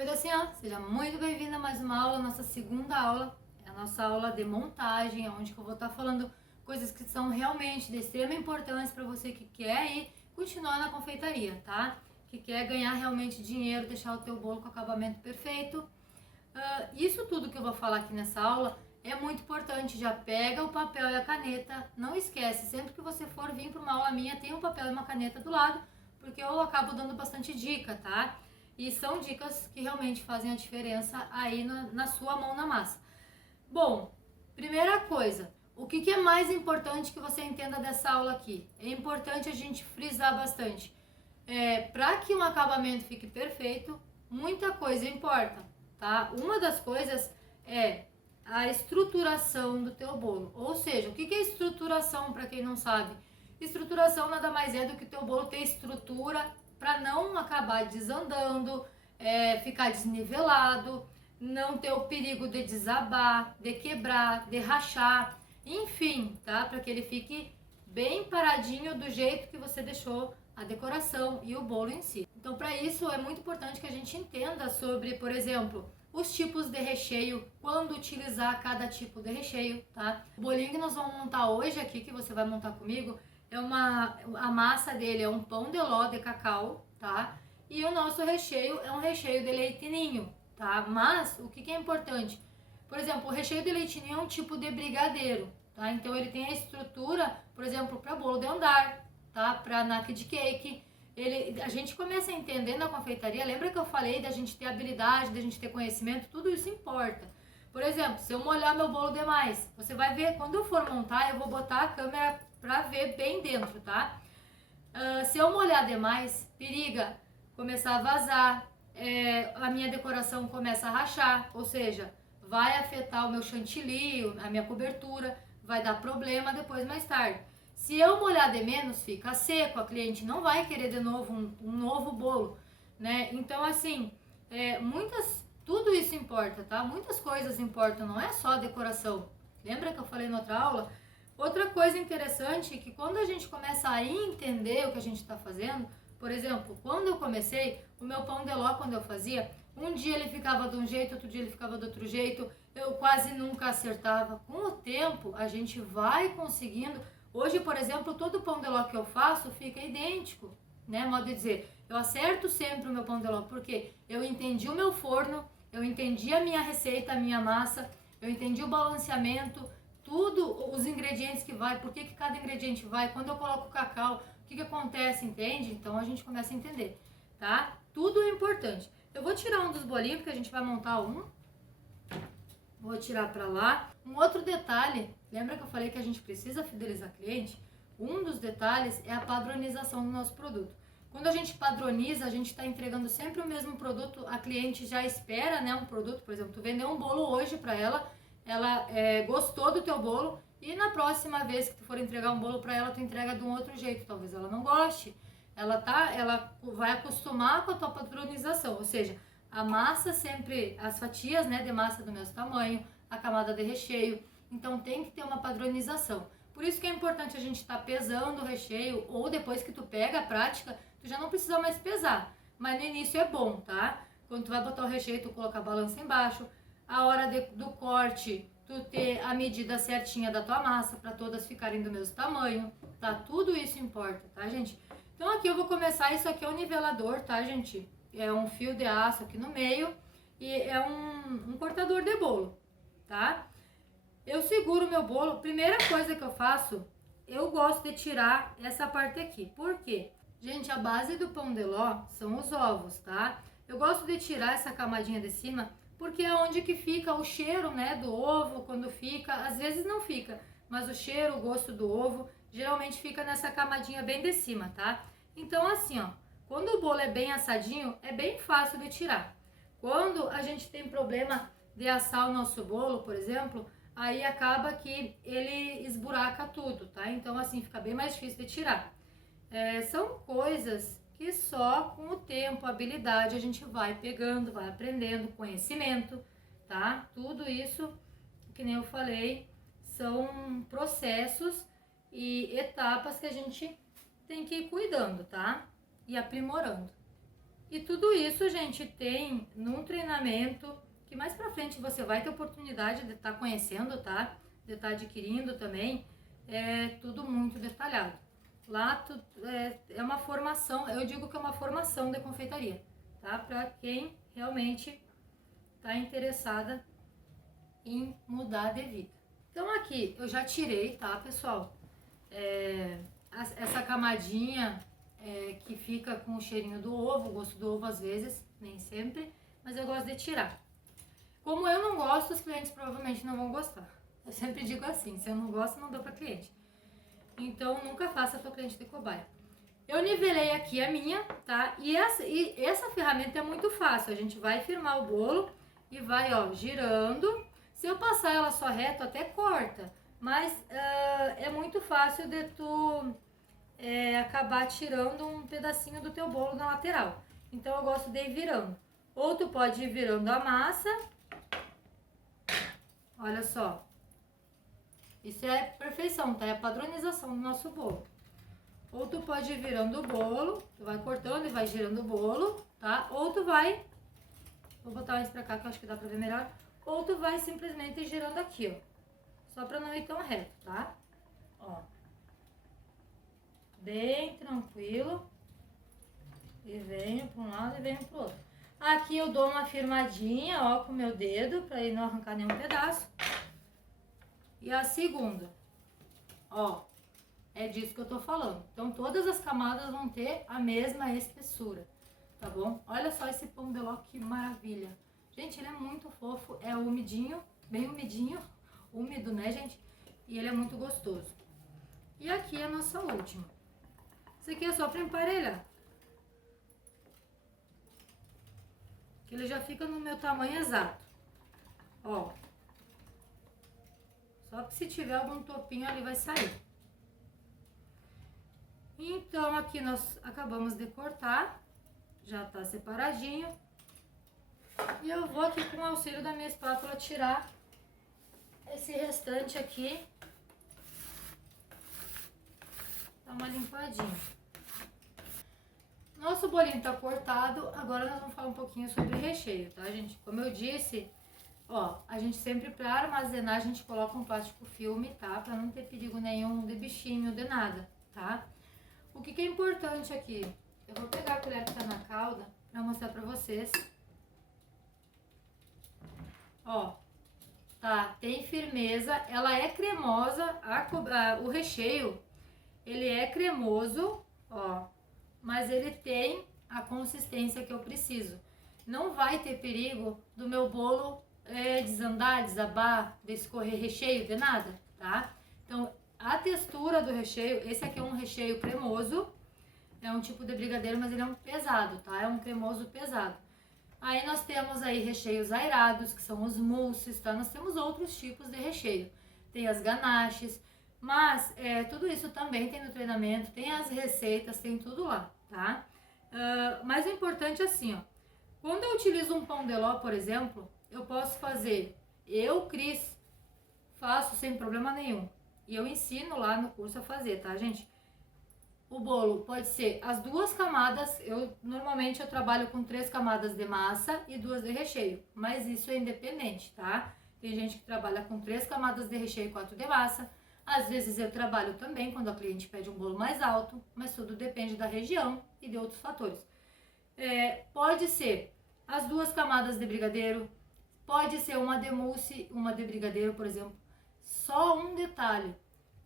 Oi, Dacian, seja muito bem-vinda a mais uma aula, nossa segunda aula, é a nossa aula de montagem, onde eu vou estar falando coisas que são realmente de extrema importância para você que quer ir continuar na confeitaria, tá? Que quer ganhar realmente dinheiro, deixar o teu bolo com acabamento perfeito. Isso tudo que eu vou falar aqui nessa aula é muito importante, já pega o papel e a caneta, não esquece, sempre que você for vir para uma aula minha, tem um papel e uma caneta do lado, porque eu acabo dando bastante dica, tá? E são dicas que realmente fazem a diferença aí na sua mão na massa. Bom, primeira coisa, o que é mais importante que você entenda dessa aula aqui? É importante a gente frisar bastante. Para que um acabamento fique perfeito, muita coisa importa, tá? Uma das coisas é a estruturação do teu bolo. Ou seja, o que é estruturação, para quem não sabe? Estruturação nada mais é do que o teu bolo ter estrutura para não acabar desandando, ficar desnivelado, não ter o perigo de desabar, de quebrar, de rachar, enfim, tá? Para que ele fique bem paradinho do jeito que você deixou a decoração e o bolo em si. Então, para isso é muito importante que a gente entenda sobre, por exemplo, os tipos de recheio, quando utilizar cada tipo de recheio, tá? O bolinho que nós vamos montar hoje aqui, que você vai montar comigo, a massa dele é um pão de ló de cacau, tá? E o nosso recheio é um recheio de leite ninho, tá? Mas o que é importante? Por exemplo, o recheio de leite ninho é um tipo de brigadeiro, tá? Então ele tem a estrutura, por exemplo, para bolo de andar, tá? Para naked cake. A gente começa a entender na confeitaria, lembra que eu falei da gente ter habilidade, da gente ter conhecimento, tudo isso importa. Por exemplo, se eu molhar meu bolo demais, você vai ver, quando eu for montar, eu vou botar a câmera pra ver bem dentro, tá? Se eu molhar demais, periga começar a vazar, a minha decoração começa a rachar, ou seja, vai afetar o meu chantilly, a minha cobertura, vai dar problema depois mais tarde. Se eu molhar de menos, fica seco, a cliente não vai querer de novo um novo bolo, né? Então, assim, tudo isso importa, tá? Muitas coisas importam, não é só a decoração. Lembra que eu falei na outra aula? Outra coisa interessante é que quando a gente começa a entender o que a gente está fazendo, por exemplo, quando eu comecei, o meu pão de ló, quando eu fazia, um dia ele ficava de um jeito, outro dia ele ficava do outro jeito, eu quase nunca acertava. Com o tempo, a gente vai conseguindo. Hoje, por exemplo, todo pão de ló que eu faço fica idêntico, né? Modo de dizer, eu acerto sempre o meu pão de ló, porque eu entendi o meu forno, eu entendi a minha receita, a minha massa, eu entendi o balanceamento, tudo, os ingredientes que vai, por que cada ingrediente vai, quando eu coloco o cacau, o que acontece, entende? Então a gente começa a entender, tá? Tudo é importante. Eu vou tirar um dos bolinhos, porque a gente vai montar um. Vou tirar pra lá. Um outro detalhe, lembra que eu falei que a gente precisa fidelizar cliente? Um dos detalhes é a padronização do nosso produto. Quando a gente padroniza, a gente está entregando sempre o mesmo produto, a cliente já espera, né, um produto, por exemplo, tu vendeu um bolo hoje para ela gostou do teu bolo e na próxima vez que tu for entregar um bolo para ela, tu entrega de um outro jeito, talvez ela não goste. Ela vai acostumar com a tua padronização, ou seja, a massa sempre, as fatias, né, de massa do mesmo tamanho, a camada de recheio, então tem que ter uma padronização. Por isso que é importante a gente estar pesando o recheio, ou depois que tu pega a prática, tu já não precisa mais pesar, mas no início é bom, tá? Quando tu vai botar o recheio, tu coloca a balança embaixo, a hora do corte, tu ter a medida certinha da tua massa, para todas ficarem do mesmo tamanho, tá? Tudo isso importa, tá, gente? Então aqui eu vou começar, isso aqui é um nivelador, tá, gente? É um fio de aço aqui no meio e é um cortador de bolo, tá? Eu seguro meu bolo, primeira coisa que eu faço, eu gosto de tirar essa parte aqui. Por quê? Gente, a base do pão de ló são os ovos, tá? Eu gosto de tirar essa camadinha de cima, porque é onde que fica o cheiro, né, do ovo, quando fica, às vezes não fica, mas o cheiro, o gosto do ovo, geralmente fica nessa camadinha bem de cima, tá? Então assim, ó, quando o bolo é bem assadinho, é bem fácil de tirar. Quando a gente tem problema de assar o nosso bolo, por exemplo, aí acaba que ele esburaca tudo, tá? Então assim, fica bem mais difícil de tirar. São coisas que só com o tempo, a habilidade, a gente vai pegando, vai aprendendo, conhecimento, tá? Tudo isso, que nem eu falei, são processos e etapas que a gente tem que ir cuidando, tá? E aprimorando. E tudo isso a gente tem num treinamento que mais pra frente você vai ter oportunidade de estar conhecendo, tá? De estar adquirindo também. É tudo muito detalhado. Lá é uma formação, eu digo que é uma formação de confeitaria, tá? Pra quem realmente tá interessada em mudar de vida. Então aqui eu já tirei, tá, pessoal? Essa camadinha que fica com o cheirinho do ovo, o gosto do ovo às vezes, nem sempre, mas eu gosto de tirar. Como eu não gosto, os clientes provavelmente não vão gostar. Eu sempre digo assim, se eu não gosto, não dou para cliente. Então nunca faça a tua cliente de cobaia. Eu nivelei aqui a minha, tá? E essa ferramenta é muito fácil. A gente vai firmar o bolo e vai, ó, girando. Se eu passar ela só reto, até corta. Mas é muito fácil de tu acabar tirando um pedacinho do teu bolo na lateral. Então eu gosto de ir virando. Ou tu pode ir virando a massa. Olha só. Isso é perfeição, tá? É a padronização do nosso bolo. Ou tu pode ir virando o bolo, tu vai cortando e vai girando o bolo, tá? Ou tu vai, vou botar mais pra cá que eu acho que dá pra ver melhor. Ou tu vai simplesmente girando aqui, ó. Só pra não ir tão reto, tá? Ó. Bem tranquilo. E venho pra um lado e venho pro outro. Aqui eu dou uma firmadinha, ó, com o meu dedo, pra ele não arrancar nenhum pedaço. E a segunda, ó, é disso que eu tô falando. Então, todas as camadas vão ter a mesma espessura, tá bom? Olha só esse pão de ló, que maravilha. Gente, ele é muito fofo, é umidinho, bem umidinho, úmido, né, gente? E ele é muito gostoso. E aqui é a nossa última. Isso aqui é só pra emparelhar. Que ele já fica no meu tamanho exato. Ó. Só que se tiver algum topinho ali vai sair. Então aqui nós acabamos de cortar. Já tá separadinho. E eu vou aqui com o auxílio da minha espátula tirar esse restante aqui. Dá uma limpadinha. Nosso bolinho tá cortado. Agora nós vamos falar um pouquinho sobre recheio, tá, gente? Como eu disse... Ó, a gente sempre, para armazenar, a gente coloca um plástico filme, tá? Pra não ter perigo nenhum de bichinho, de nada, tá? O que é importante aqui? Eu vou pegar a colher que tá na calda pra mostrar pra vocês. Ó, tá? Tem firmeza, ela é cremosa, o recheio, ele é cremoso, ó, mas ele tem a consistência que eu preciso. Não vai ter perigo do meu bolo desandar, desabar, de escorrer recheio, de nada, tá? Então, a textura do recheio, esse aqui é um recheio cremoso, é um tipo de brigadeiro, mas ele é um pesado, tá? É um cremoso pesado. Aí nós temos aí recheios aerados, que são os mousses, tá? Nós temos outros tipos de recheio. Tem as ganaches, mas tudo isso também tem no treinamento, tem as receitas, tem tudo lá, tá? Mas o importante é assim, ó. Quando eu utilizo um pão de ló, por exemplo, eu posso fazer, Cris, faço sem problema nenhum. E eu ensino lá no curso a fazer, tá, gente? O bolo pode ser as duas camadas, normalmente eu trabalho com 3 camadas de massa e 2 de recheio, mas isso é independente, tá? Tem gente que trabalha com 3 camadas de recheio e 4 de massa. Às vezes eu trabalho também quando a cliente pede um bolo mais alto, mas tudo depende da região e de outros fatores. Pode ser as 2 camadas de brigadeiro, pode ser uma de mousse, uma de brigadeiro, por exemplo. Só um detalhe,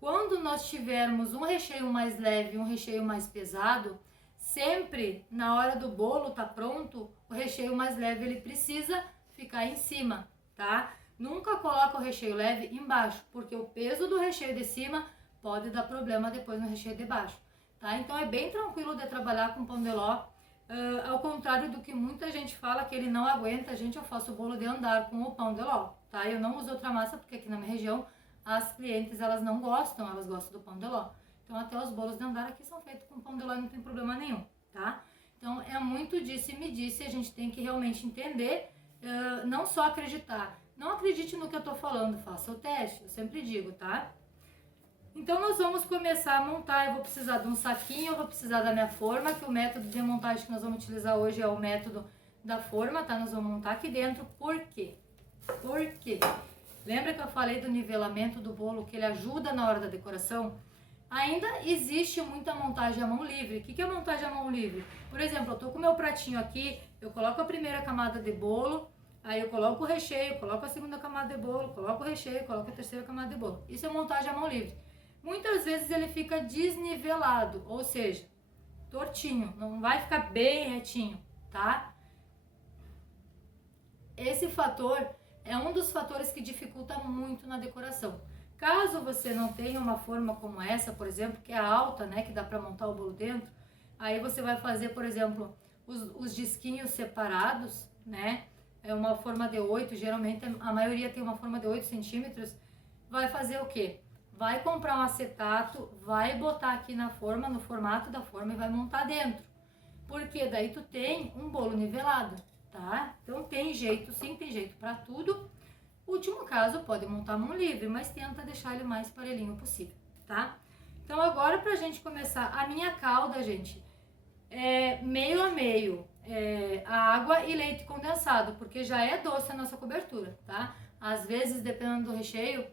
quando nós tivermos um recheio mais leve e um recheio mais pesado, sempre na hora do bolo tá pronto, o recheio mais leve ele precisa ficar em cima, tá? Nunca coloca o recheio leve embaixo, porque o peso do recheio de cima pode dar problema depois no recheio de baixo, tá? Então é bem tranquilo de trabalhar com pão de ló. Ao contrário do que muita gente fala que ele não aguenta, gente, eu faço o bolo de andar com o pão de ló, tá? Eu não uso outra massa porque aqui na minha região as clientes elas não gostam, elas gostam do pão de ló. Então até os bolos de andar aqui são feitos com pão de ló e não tem problema nenhum, tá? Então é muito disse e me disse, a gente tem que realmente entender, não só acreditar. Não acredite no que eu tô falando, faça o teste, eu sempre digo, tá? Então, nós vamos começar a montar. Eu vou precisar de um saquinho, eu vou precisar da minha forma, que o método de montagem que nós vamos utilizar hoje é o método da forma, tá? Nós vamos montar aqui dentro. Por quê? Por quê? Lembra que eu falei do nivelamento do bolo, que ele ajuda na hora da decoração? Ainda existe muita montagem à mão livre. O que é montagem à mão livre? Por exemplo, eu tô com o meu pratinho aqui, eu coloco a primeira camada de bolo, aí eu coloco o recheio, coloco a segunda camada de bolo, coloco o recheio, coloco a terceira camada de bolo. Isso é montagem à mão livre. Muitas vezes ele fica desnivelado, ou seja, tortinho, não vai ficar bem retinho, tá? Esse fator é um dos fatores que dificulta muito na decoração. Caso você não tenha uma forma como essa, por exemplo, que é alta, né, que dá para montar o bolo dentro, aí você vai fazer, por exemplo, os disquinhos separados, né, é uma forma de 8, geralmente a maioria tem uma forma de 8 centímetros, vai fazer o quê? Vai comprar um acetato, vai botar aqui na forma, no formato da forma e vai montar dentro. Porque daí tu tem um bolo nivelado, tá? Então tem jeito, sim, tem jeito para tudo. Último caso, pode montar mão livre, mas tenta deixar ele o mais parelhinho possível, tá? Então agora pra gente começar, a minha calda, gente, é meio a meio, água e leite condensado, porque já é doce a nossa cobertura, tá? Às vezes, dependendo do recheio,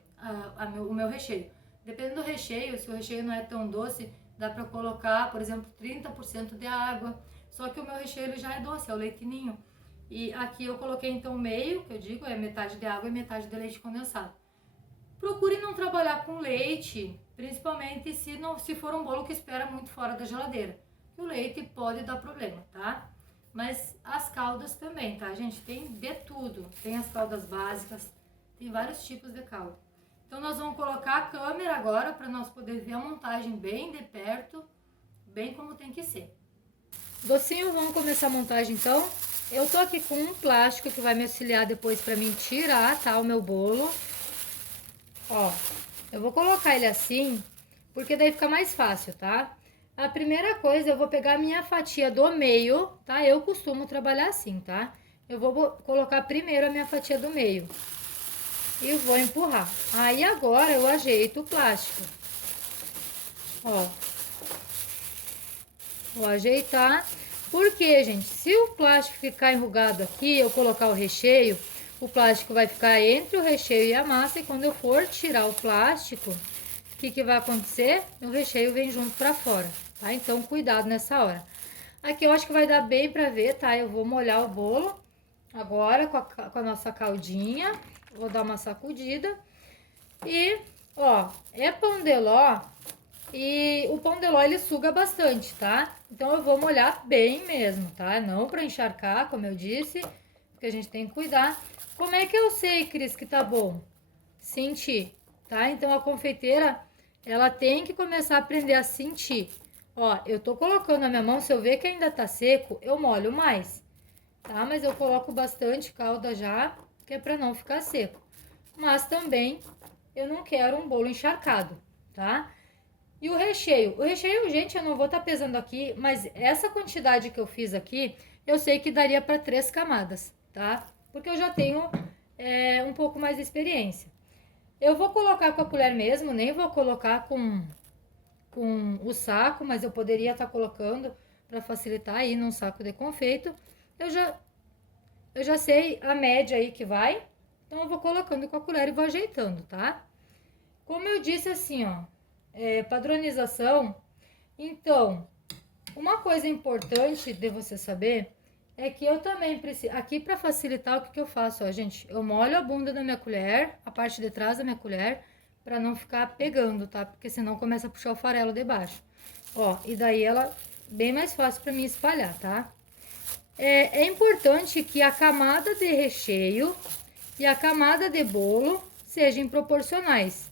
o meu recheio, dependendo do recheio, se o recheio não é tão doce, dá pra colocar, por exemplo, 30% de água, só que o meu recheio ele já é doce, é o leite ninho. E aqui eu coloquei então meio, que eu digo, é metade de água e metade de leite condensado. Procure não trabalhar com leite, principalmente se for um bolo que espera muito fora da geladeira. O leite pode dar problema, tá? Mas as caldas também, tá, gente? Tem de tudo. Tem as caldas básicas, tem vários tipos de calda. Então nós vamos colocar a câmera agora para nós poder ver a montagem bem de perto, bem como tem que ser. Docinho, vamos começar a montagem então. Eu tô aqui com um plástico que vai me auxiliar depois pra mim tirar, tá, o meu bolo. Ó, eu vou colocar ele assim, porque daí fica mais fácil, tá? A primeira coisa, eu vou pegar a minha fatia do meio, tá? Eu costumo trabalhar assim, tá? Eu vou colocar primeiro a minha fatia do meio e vou empurrar. Aí agora eu ajeito o plástico. Ó, vou ajeitar. Porque, gente, se o plástico ficar enrugado aqui, eu colocar o recheio, o plástico vai ficar entre o recheio e a massa, e quando eu for tirar o plástico, o que vai acontecer? O recheio vem junto pra fora, tá? Então, cuidado nessa hora. Aqui eu acho que vai dar bem pra ver, tá? Eu vou molhar o bolo agora com a nossa caldinha, vou dar uma sacudida. E, ó, é pão de ló. E o pão de ló ele suga bastante, tá? Então eu vou molhar bem mesmo, tá? Não para encharcar, como eu disse, porque a gente tem que cuidar. Como é que eu sei, Cris, que tá bom? Sentir, tá? Então a confeiteira, ela tem que começar a aprender a sentir. Ó, eu tô colocando na minha mão, se eu ver que ainda tá seco, eu molho mais, tá? Mas eu coloco bastante calda já, que é para não ficar seco. Mas também eu não quero um bolo encharcado, tá? E o recheio, gente, eu não vou estar pesando aqui, mas essa quantidade que eu fiz aqui, eu sei que daria para 3 camadas, tá? Porque eu já tenho um pouco mais de experiência. Eu vou colocar com a colher mesmo, nem vou colocar com o saco, mas eu poderia estar colocando para facilitar aí num saco de confeito. Eu já sei a média aí que vai, então eu vou colocando com a colher e vou ajeitando, tá? Como eu disse assim, ó, padronização. Então, uma coisa importante de você saber é que eu também preciso, aqui para facilitar, o que eu faço, ó, gente, eu molho a bunda da minha colher, a parte de trás da minha colher, para não ficar pegando, tá? Porque senão começa a puxar o farelo de baixo. Ó, e daí ela bem mais fácil para mim espalhar, tá? É importante que a camada de recheio e a camada de bolo sejam proporcionais.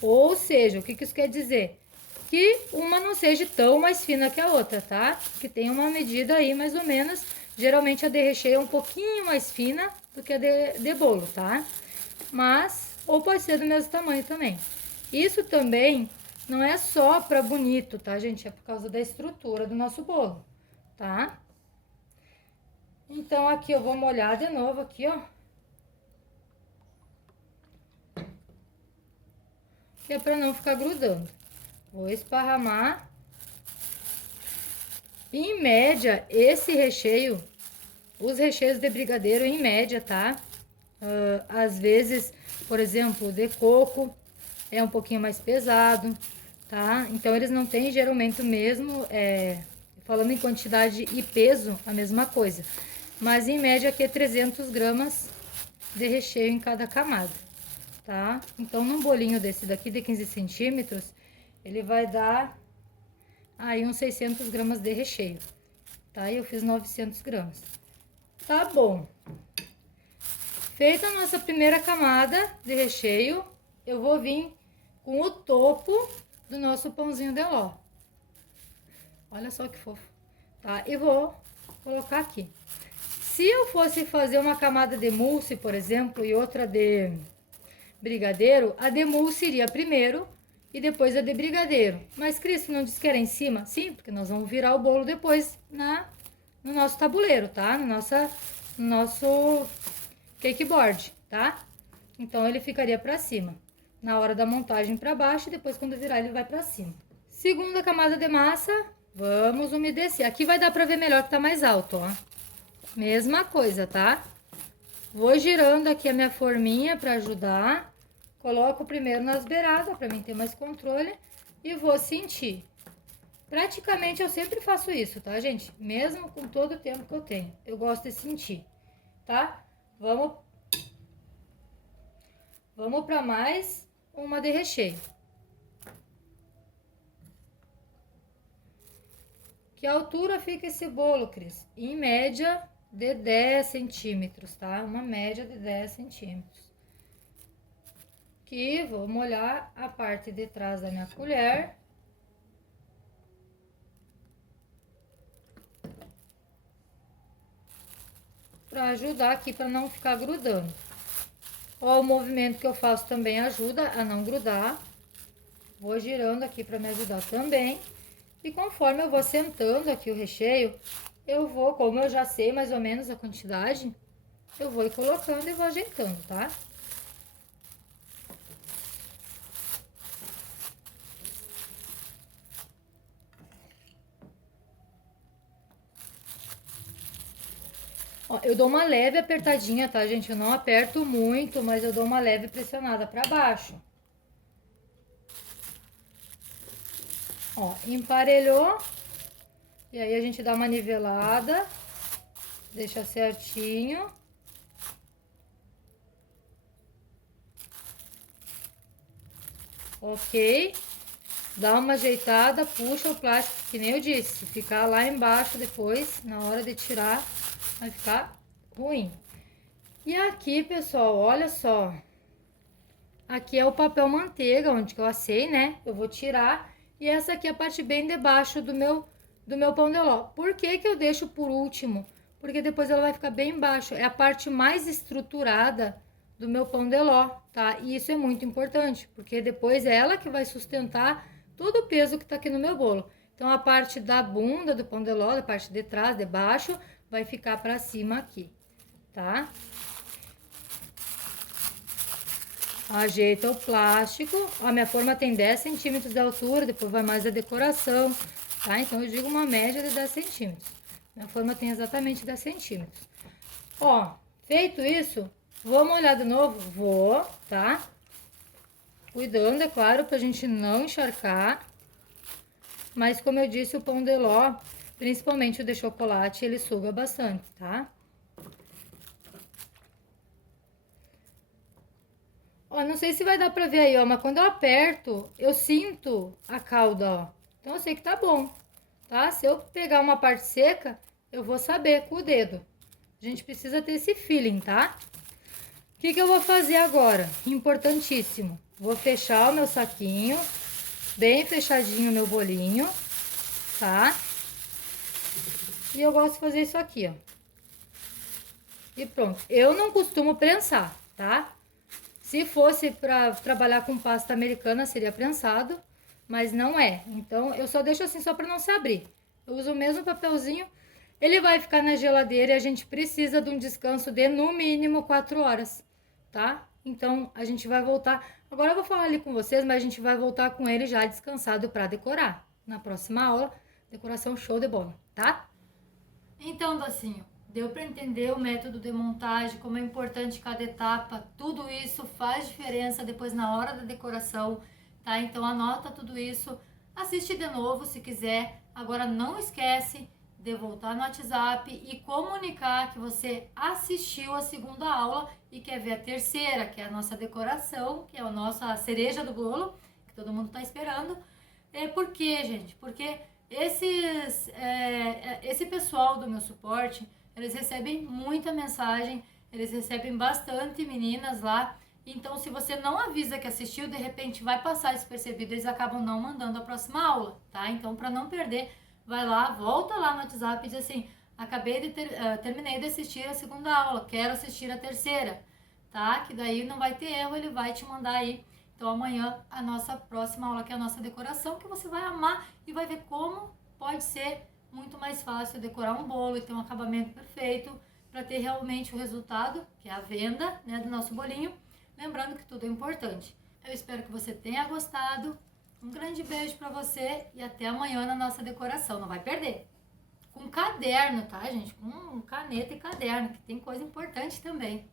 Ou seja, o que isso quer dizer? Que uma não seja tão mais fina que a outra, tá? Que tem uma medida aí mais ou menos. Geralmente a de recheio é um pouquinho mais fina do que a de bolo, tá? Mas, ou pode ser do mesmo tamanho também. Isso também não é só para bonito, tá, gente? É por causa da estrutura do nosso bolo, tá? Então, aqui eu vou molhar de novo aqui, ó. que é para não ficar grudando. Vou esparramar. Em média, esse recheio, os recheios de brigadeiro em média, tá? Às vezes, por exemplo, de coco é um pouquinho mais pesado, tá? Então, eles não têm geralmente o mesmo, falando em quantidade e peso, a mesma coisa. Mas em média aqui é 300 gramas de recheio em cada camada, tá? Então, num bolinho desse daqui de 15 centímetros, ele vai dar aí uns 600 gramas de recheio, tá? E eu fiz 900 gramas. Tá bom. Feita a nossa primeira camada de recheio, eu vou vir com o topo do nosso pãozinho de ló. Olha só que fofo, tá? E vou colocar aqui. Se eu fosse fazer uma camada de mousse, por exemplo, e outra de brigadeiro, a de mousse iria primeiro e depois a de brigadeiro. Mas, Cris, não disse que era em cima? Sim, porque nós vamos virar o bolo depois no nosso tabuleiro, tá? No nosso cake board, tá? Então, ele ficaria pra cima. Na hora da montagem pra baixo e depois quando virar ele vai pra cima. Segunda camada de massa, vamos umedecer. Aqui vai dar pra ver melhor que tá mais alto, ó. Mesma coisa, tá? Vou girando aqui a minha forminha pra ajudar. Coloco primeiro nas beiradas pra mim ter mais controle e vou sentir. Praticamente eu sempre faço isso, tá, gente? Mesmo com todo o tempo que eu tenho. Eu gosto de sentir, tá? Vamos para mais uma de recheio. Que altura fica esse bolo, Cris? Em média de 10 centímetros, tá? Uma média de 10 centímetros. Aqui vou molhar a parte de trás da minha colher. Para ajudar aqui, para não ficar grudando. Ó, o movimento que eu faço também ajuda a não grudar. Vou girando aqui para me ajudar também. E conforme eu vou sentando aqui o recheio, eu vou, como eu já sei mais ou menos a quantidade, eu vou ir colocando e vou ajeitando, tá? Ó, eu dou uma leve apertadinha, tá, gente? Eu não aperto muito, mas eu dou uma leve pressionada pra baixo. Ó, emparelhou. E aí a gente dá uma nivelada. Deixa certinho. Ok. Dá uma ajeitada, puxa o plástico, que nem eu disse. Ficar lá embaixo depois, na hora de tirar, vai ficar ruim. E aqui, pessoal, olha só. Aqui é o papel manteiga, onde que eu assei, né? Eu vou tirar. E essa aqui é a parte bem debaixo do meu pão de ló. Por que que eu deixo por último? Porque depois ela vai ficar bem embaixo. É a parte mais estruturada do meu pão de ló, tá? E isso é muito importante, porque depois é ela que vai sustentar todo o peso que tá aqui no meu bolo. Então, a parte da bunda do pão de ló, da parte de trás, de baixo, vai ficar pra cima aqui, tá? Ajeita o plástico. A minha forma tem 10 centímetros de altura, depois vai mais a decoração, tá? Então, eu digo uma média de 10 centímetros. Minha forma tem exatamente 10 centímetros. Ó, feito isso, vou molhar de novo? Vou, tá? Cuidando, é claro, pra gente não encharcar. Mas, como eu disse, o pão de ló, principalmente o de chocolate, ele suga bastante, tá? Ó, não sei se vai dar pra ver aí, ó, mas quando eu aperto, eu sinto a calda, ó. Então, eu sei que tá bom, tá? Se eu pegar uma parte seca, eu vou saber com o dedo. A gente precisa ter esse feeling, tá? O que que eu vou fazer agora? Importantíssimo. Vou fechar o meu saquinho, bem fechadinho o meu bolinho, tá? E eu gosto de fazer isso aqui, ó. E pronto. Eu não costumo prensar, tá? Se fosse para trabalhar com pasta americana, seria prensado, mas não é. Então, eu só deixo assim só para não se abrir. Eu uso o mesmo papelzinho. Ele vai ficar na geladeira e a gente precisa de um descanso de no mínimo 4 horas, tá? Então, a gente vai voltar Agora eu vou falar ali com vocês, mas a gente vai voltar com ele já descansado para decorar. Na próxima aula, decoração show de bola, tá? Então, docinho, deu para entender o método de montagem, como é importante cada etapa, tudo isso faz diferença depois na hora da decoração, tá? Então anota tudo isso, assiste de novo se quiser. Agora não esquece de voltar no WhatsApp e comunicar que você assistiu a segunda aula e quer ver a terceira, que é a nossa decoração, que é a nossa cereja do bolo, que todo mundo tá esperando. Por quê, gente? Porque esse pessoal do meu suporte, eles recebem muita mensagem, eles recebem bastante meninas lá. Então, se você não avisa que assistiu, de repente vai passar despercebido, eles acabam não mandando a próxima aula, tá? Então, para não perder, vai lá, volta lá no WhatsApp e diz assim: terminei de assistir a segunda aula, quero assistir a terceira, tá? Que daí não vai ter erro, ele vai te mandar aí. Então amanhã a nossa próxima aula, que é a nossa decoração, que você vai amar e vai ver como pode ser muito mais fácil decorar um bolo e ter um acabamento perfeito para ter realmente o resultado, que é a venda, né, do nosso bolinho. Lembrando que tudo é importante. Eu espero que você tenha gostado. Um grande beijo para você e até amanhã na nossa decoração. Não vai perder. Com caderno, tá, gente? Com caneta e caderno, que tem coisa importante também.